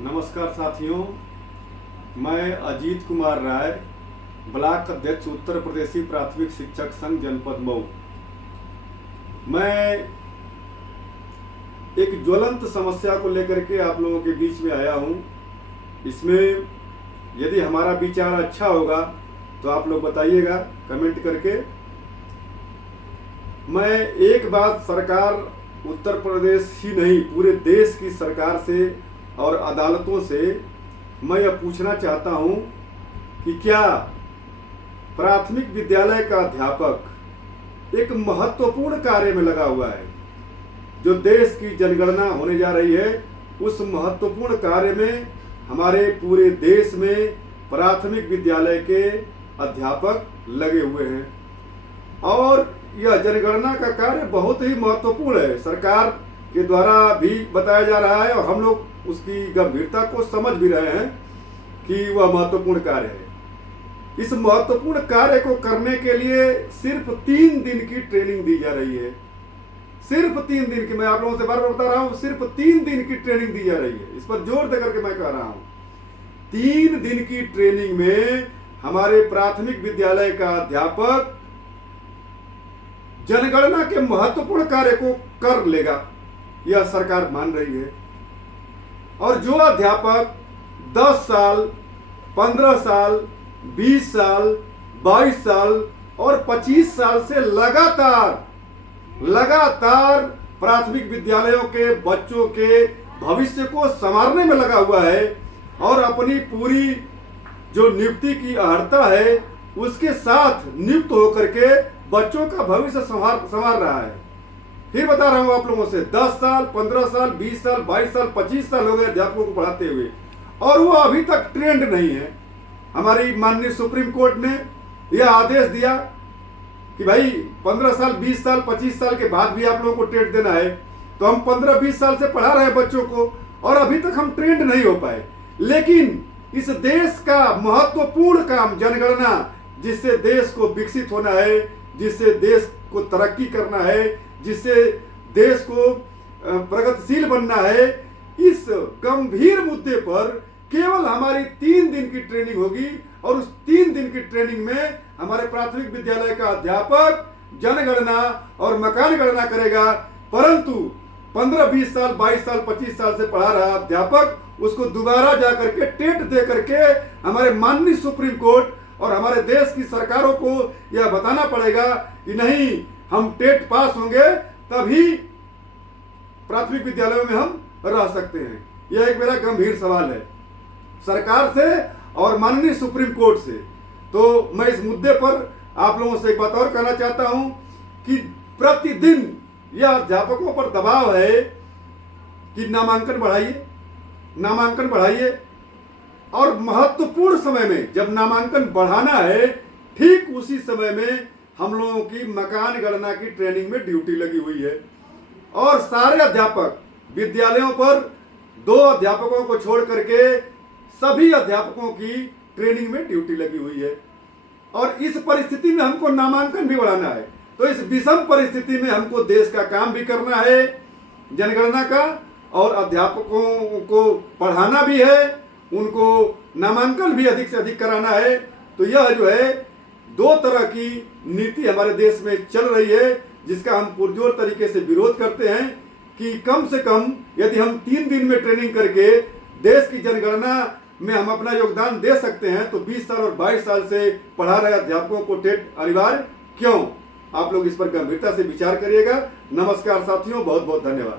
नमस्कार साथियों, मैं अजीत कुमार राय, ब्लॉक अध्यक्ष उत्तर प्रदेशी प्राथमिक शिक्षक संघ जनपद मऊ। मैं एक ज्वलंत समस्या को लेकर के आप लोगों के बीच में आया हूं। इसमें यदि हमारा विचार अच्छा होगा तो आप लोग बताइएगा कमेंट करके। मैं एक बात सरकार उत्तर प्रदेश ही नहीं पूरे देश की सरकार से और अदालतों से मैं यह पूछना चाहता हूं कि क्या प्राथमिक विद्यालय का अध्यापक एक महत्वपूर्ण कार्य में लगा हुआ है, जो देश की जनगणना होने जा रही है, उस महत्वपूर्ण कार्य में हमारे पूरे देश में प्राथमिक विद्यालय के अध्यापक लगे हुए हैं और यह जनगणना का कार्य बहुत ही महत्वपूर्ण है। सरकार के द्वारा भी बताया जा रहा है और हम लोग उसकी गंभीरता को समझ भी रहे हैं कि वह महत्वपूर्ण कार्य है। इस महत्वपूर्ण कार्य को करने के लिए सिर्फ 3 दिन की ट्रेनिंग दी जा रही है। सिर्फ 3 दिन की, मैं आप लोगों से बार बार बता रहा हूं, सिर्फ 3 दिन की ट्रेनिंग दी जा रही है। इस पर जोर देकर के मैं कह रहा हूं, 3 दिन की ट्रेनिंग में हमारे प्राथमिक विद्यालय का अध्यापक जनगणना के महत्वपूर्ण कार्य को कर लेगा, यह सरकार मान रही है। और जो अध्यापक 10 साल, 15 साल, 20 साल, 22 साल और 25 साल से लगातार प्राथमिक विद्यालयों के बच्चों के भविष्य को संवारने में लगा हुआ है और अपनी पूरी जो नियुक्ति की अर्हता है उसके साथ नियुक्त होकर के बच्चों का भविष्य संवार रहा है। फिर बता रहा हूं आप लोगों से, 10 साल, 15 साल, 20 साल, 22 साल, 25 साल हो गए अध्यापकों को पढ़ाते हुए और वो अभी तक ट्रेंड नहीं है। हमारी माननीय सुप्रीम कोर्ट ने यह आदेश दिया कि भाई 15 साल, 20 साल, 25 साल के बाद भी आप लोगों को ट्रेंड देना है। तो हम 15-20 साल से पढ़ा रहे हैं बच्चों को और अभी तक हम ट्रेंड नहीं हो पाए। लेकिन इस देश का महत्वपूर्ण काम जनगणना, जिससे देश को विकसित होना है, जिससे देश को तरक्की करना है, जिससे देश को प्रगतिशील बनना है, इस गंभीर मुद्दे पर केवल हमारी 3 दिन की ट्रेनिंग होगी और उस 3 दिन की ट्रेनिंग में हमारे प्राथमिक विद्यालय का अध्यापक जनगणना और मकान गणना करेगा। परंतु 15-20 साल, 22 साल, 25 साल से पढ़ा रहा अध्यापक उसको दोबारा जाकर के टेट दे करके हमारे माननीय सुप्रीम कोर्ट और हमारे देश की सरकारों को यह बताना पड़ेगा कि नहीं, हम टेट पास होंगे तभी प्राथमिक विद्यालयों में हम रह सकते हैं। यह एक मेरा गंभीर सवाल है सरकार से और माननीय सुप्रीम कोर्ट से। तो मैं इस मुद्दे पर आप लोगों से एक बात और कहना चाहता हूं कि प्रतिदिन यह अध्यापकों पर दबाव है कि नामांकन बढ़ाइए और महत्वपूर्ण समय में जब नामांकन बढ़ाना है, ठीक उसी समय में हम लोगों की मकान गणना की ट्रेनिंग में ड्यूटी लगी हुई है और सारे अध्यापक विद्यालयों पर 2 अध्यापकों को छोड़ करके सभी अध्यापकों की ट्रेनिंग में ड्यूटी लगी हुई है। और इस परिस्थिति में हमको नामांकन भी बढ़ाना है। तो इस विषम परिस्थिति में हमको देश का काम भी करना है जनगणना का, और अध्यापकों को पढ़ाना भी है, उनको नामांकन भी अधिक से अधिक कराना है। तो यह जो है 2 तरह की नीति हमारे देश में चल रही है, जिसका हम पुरजोर तरीके से विरोध करते हैं कि कम से कम यदि हम 3 दिन में ट्रेनिंग करके देश की जनगणना में हम अपना योगदान दे सकते हैं तो 20 साल और 22 साल से पढ़ा रहे अध्यापकों को टेट अनिवार्य क्यों? आप लोग इस पर गंभीरता से विचार करिएगा। नमस्कार साथियों, बहुत बहुत धन्यवाद।